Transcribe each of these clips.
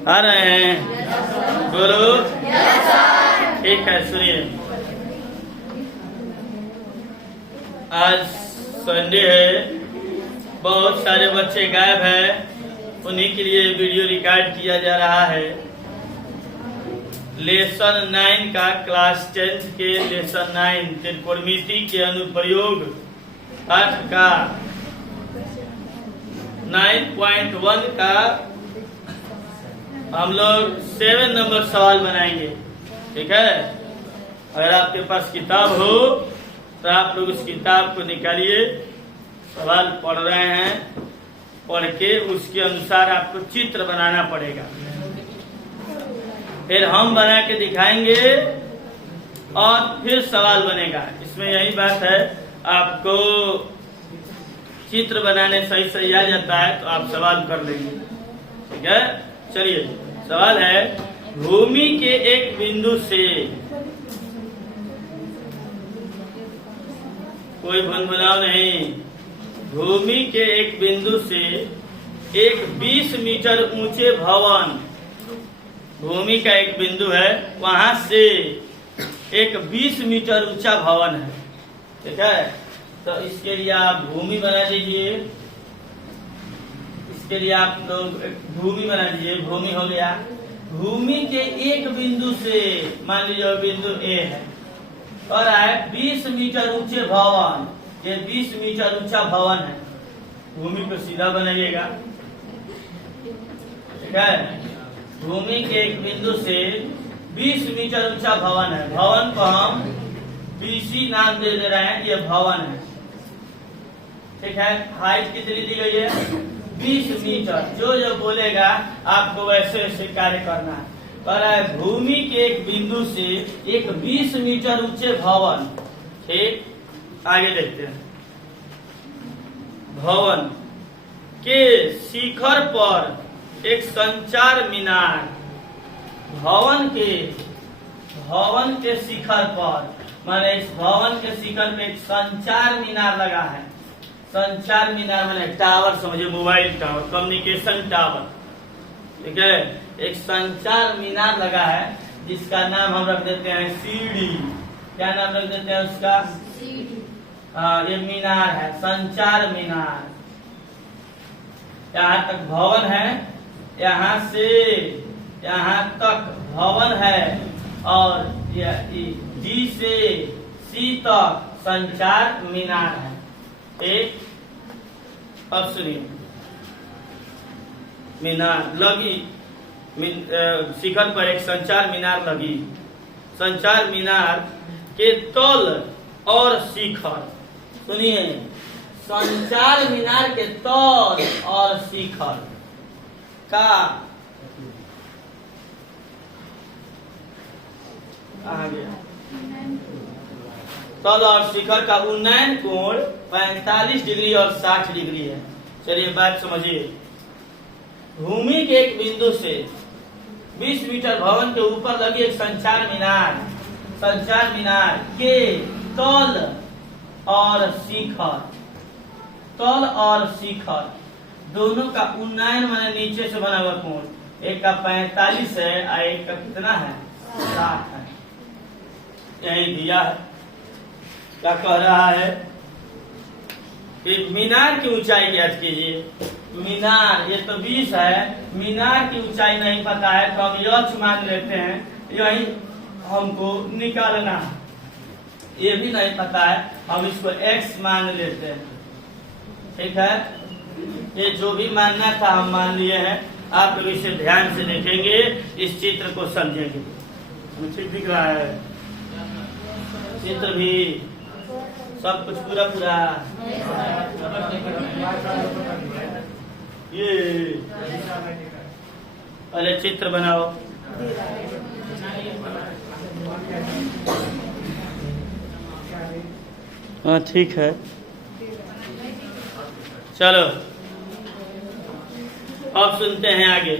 आ रहे हैं? बोलो। ठीक है, सुनिए। आज संडे है, बहुत सारे बच्चे गायब हैं, उन्हीं के लिए वीडियो रिकॉर्ड किया जा रहा है। लेसन 9 का क्लास 10 के लेसन 9 त्रिकोणमिति के अनुप्रयोग पाठ का 9.1 का हम लोग 7 नंबर सवाल बनाएंगे। ठीक है, अगर आपके पास किताब हो तो आप लोग उस किताब को निकालिए। सवाल पढ़ रहे हैं, पढ़ के उसके अनुसार आपको चित्र बनाना पड़ेगा। फिर हम बना के दिखाएंगे और फिर सवाल बनेगा। इसमें यही बात है, आपको चित्र बनाने सही आ जाता है तो आप सवाल कर लेंगे। ठीक है, चलिए। सवाल है, भूमि के एक बिंदु से, कोई भुनभुलाओ नहीं, भूमि के एक बिंदु से एक 20 मीटर ऊंचे भवन, भूमि का एक बिंदु है, वहां से एक 20 मीटर ऊंचा भवन है। ठीक है, तो इसके लिए आप भूमि बना दीजिए। इसके लिए आप लोग भूमि बना दीजिए। भूमि हो गया। भूमि के एक बिंदु से, मान लीजिए बिंदु ए है और है 20 मीटर ऊंचे भवन, ये 20 मीटर ऊंचा भवन है। भूमि को सीधा बनाइएगा। ठीक है, भूमि के एक बिंदु से 20 मीटर ऊंचा भवन है। भवन को हम BC नाम दे रहे हैं, ये भवन है। ठीक है, हाइट कितनी दी गई है? 20 मीटर। जो बोलेगा आपको वैसे वैसे कार्य करना है। पर भूमि के एक बिंदु से एक 20 मीटर ऊंचे भवन। ठीक, आगे देखते हैं। भवन के शिखर पर एक संचार मीनार, भवन के शिखर पर, माने इस भवन के शिखर पे एक संचार मीनार लगा है। संचार मीनार माने टावर, समझिए मोबाइल टावर, कम्युनिकेशन टावर। ठीक है, एक संचार मीनार लगा है जिसका नाम हम रख देते हैं सीढ़ी। क्या नाम रख देते हैं उसका? ये मीनार है, संचार मीनार। यहाँ तक भवन है, यहाँ से यहाँ तक भवन है और D से C तक संचार मीनार है। एक, अब सुनिए, मीनार लगी, शिखर पर एक संचार मीनार लगी। संचार मीनार के तल और शिखर, सुनिए, संचार मीनार के तल और शिखर का तल और शिखर का उन्नयन कोण 45 डिग्री और 60 डिग्री है। चलिए बात समझिए। भूमि के एक बिंदु से 20 मीटर भवन के ऊपर लगी एक संचार मीनार, संचार मीनार के तल और शिखर, तल और शिखर दोनों का उन्नयन माने नीचे से बना हुआ कोण, एक का 45 है और एक का कितना है? 60 है। यही दिया है। क्या कह रहा है कि मीनार की ऊंचाई ज्ञात कीजिए। मीनार, ये तो 20 है, मीनार की ऊंचाई नहीं पता है तो हम यह मान लेते हैं, यही हमको निकालना है। ये भी नहीं पता है, हम इसको x मान लेते हैं। ठीक है, ये जो भी मानना था हम मान लिए हैं। आप लोग इसे ध्यान से देखेंगे, इस चित्र को समझेंगे। ठीक दिख रहा है चित्र भी, सब कुछ पूरा ये पहले चित्र बनाओ। हाँ ठीक है, चलो अब सुनते हैं आगे।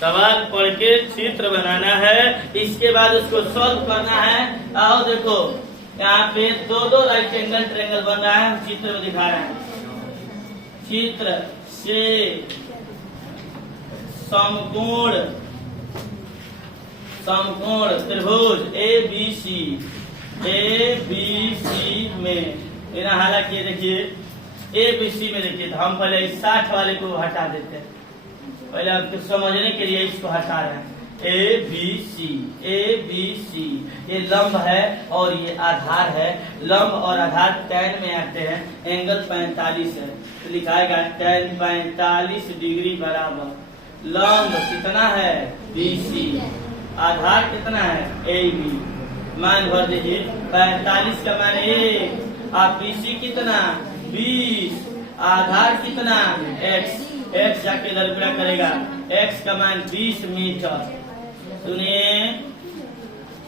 सवाल पढ़ के चित्र बनाना है, इसके बाद उसको सॉल्व करना है। आओ देखो, यहाँ पे दो राइट एंगल ट्रायंगल बन रहा है, हम चित्र में दिखा रहे हैं। चित्र से समकोण त्रिभुज ABC में बिना हालांकि देखिए ABC में देखिए, तो हम पहले इस 60 वाले को हटा देते हैं। पहले आपको समझने के लिए इसको हटा रहे हैं। ABC ये लंब है और ये आधार है। लंब और आधार tan में आते हैं। एंगल 45 है, तो लिखाएगा tan 45 डिग्री बराबर लंब कितना है BC, आधार कितना है AB। मान भर दीजिए, 45 का मान 1 और BC कितना 20, आधार कितना x जाके इधर गुणा करेगा, x का मान 20 मीटर। सुनिए,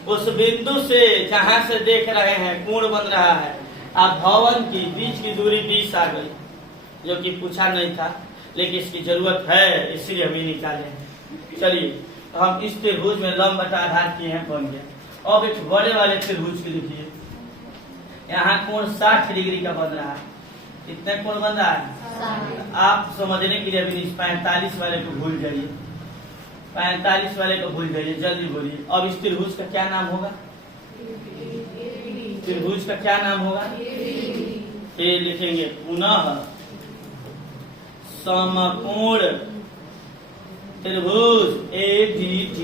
उस बिंदु से जहां से देख रहे हैं कोण बन रहा है, आप भवन की बीच की दूरी 20 आ गई, जो कि पूछा नहीं था लेकिन इसकी जरूरत है इसलिए हम निकाले हैं। चलिए, तो हम इस त्रिभुज में लंब बटा आधार किए हैं, बन गया। अब एक बड़े वाले त्रिभुज के लिखिए, यहाँ कोण 60 डिग्री का बन रहा है। कितने कोण बन रहा है? आप समझने के लिए अभी 45 वाले को भूल जाइए, 45 वाले को भूल जाइए, जल्दी बोलिए। अब इस त्रिभुज का क्या नाम होगा? त्रिभुज का क्या नाम होगा? ये लिखेंगे पुनः समकोण त्रिभुज ABD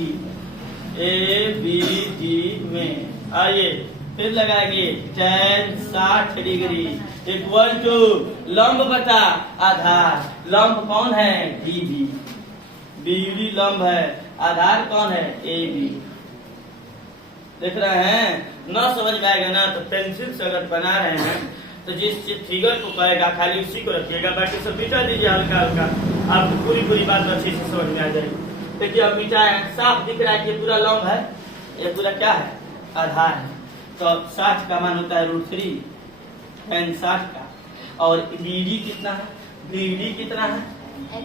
में। आइए फिर लगाएंगे tan 60 डिग्री इक्वल टू लंब बटा आधार। लंब कौन है? BD लंब है, आधार कौन है? AB। देख रहे हैं? न समझ में आएगा ना, तो पेंसिल से अगर बना रहे हैं तो जिस फिगर को कहेगा खाली उसी को रखिएगा, बाकी सब मिटा दीजिए हल्का हल्का, आपको पूरी बात अच्छे से समझ में आ जाएगी। देखिए अब मिटा है, साफ दिख रहा है कि ये पूरा लंब है, ये पूरा क्या है? आधार है। तो 60 का मान होता है √3 tan 60 का। और BD कितना है? BD कितना है?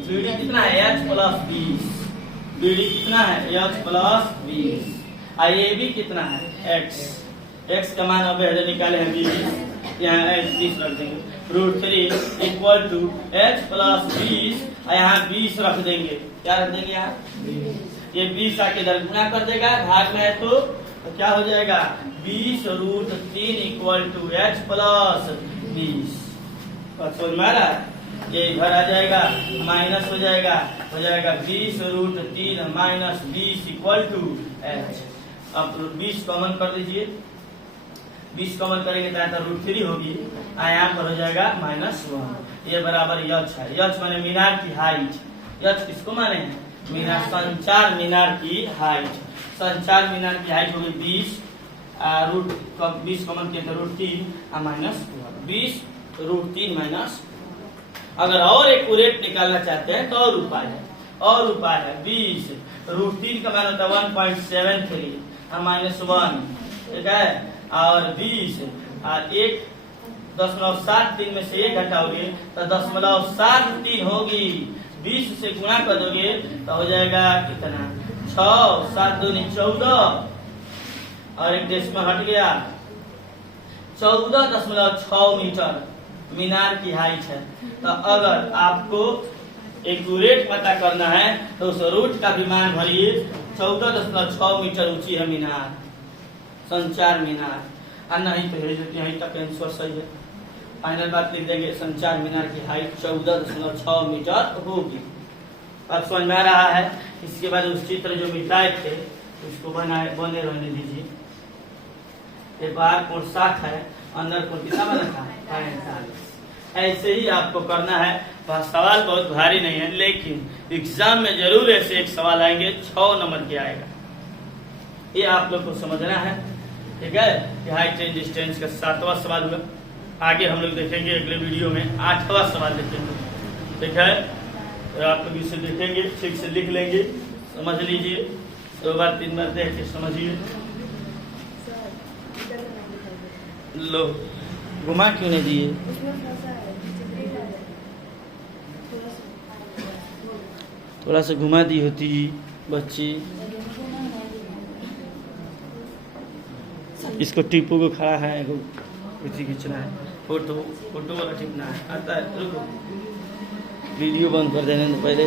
BD कितना है? H + 20। BD कितना है? H + 20। AB कितना है? X का मान अब निकाले हैं 20, यहाँ 20 रख देंगे। √3 इक्वल टू H + 20, यहाँ 20 रख देंगे। क्या रख देंगे यहाँ? ये 20 आके इधर गुणा कर देगा, भाग में है तो क्या हो जाएगा? 20 √3 इक्वल टू H + 20। समझ में आ रहा है? ये इधर आ जाएगा, माइनस हो जाएगा 20 √3 - 20 इक्वल टू H। अब 20 कॉमन कर लीजिए, 20 कॉमन करेंगे तो √3 होगी, यहाँ पर हो जाएगा -1। ये बराबर H है। H माने मीनार की हाइट। H किसको माने हैं? मीनार, संचार मीनार की हाइट। संचार मीनार की हाइट होगी 20, √20 कॉमन किया तो √3 -1। 20 √3 अगर और एक्यूरेट निकालना चाहते हैं तो और उपाय है 20 √3 का मान होता है 1.73 -1, ठीक है। और 20 1.73 में से 1 घटाओगे तो 0.73 होगी। 20 से गुणा कर दोगे तो हो जाएगा कितना? 6 7 दूनी 14 और एक डेसिमल हट गया, 14.6 मीटर मीनार की हाइट है। तो अगर आपको एक्यूरेट पता करना है तो उस रूट का भी मान भरिए। 14.6 मीटर ऊंची है मीनार, संचार मीनार। और नहीं तो यहीं तक आंसर सही है। फाइनल बात लिख देंगे, संचार मीनार की हाइट 14.6 मीटर होगी। अब समझ में आ रहा है? इसके बाद उस चित्र जो मिटाए थे उसको बने रहने दीजिए। ये बाहर कोण 60 है, अंदर कोण कितना बना था? 45। ऐसे ही आपको करना है। सवाल बहुत भारी नहीं है, लेकिन एग्जाम में जरूर ऐसे एक सवाल आएंगे, 6 नंबर के आएगा। ये आप लोग को समझना है, ठीक है। कि हाइट एंड डिस्टेंस का 7वां सवाल हुआ। आगे हम लोग देखेंगे अगले वीडियो में 8वां सवाल देखेंगे, ठीक है। तो आप लोग इसे देखेंगे, ठीक से लिख लेंगे, समझ लीजिए, 2 बार 3 बार देख के समझिए। लो, घुमा क्यों नहीं दिए? थोड़ा सा घुमा दी होती बच्ची। इसको टिप्पू को खड़ा है, कुछ खींचना है, फोटो वाला टिपना है। आता है, रुको, वीडियो बंद कर देने तो पहले।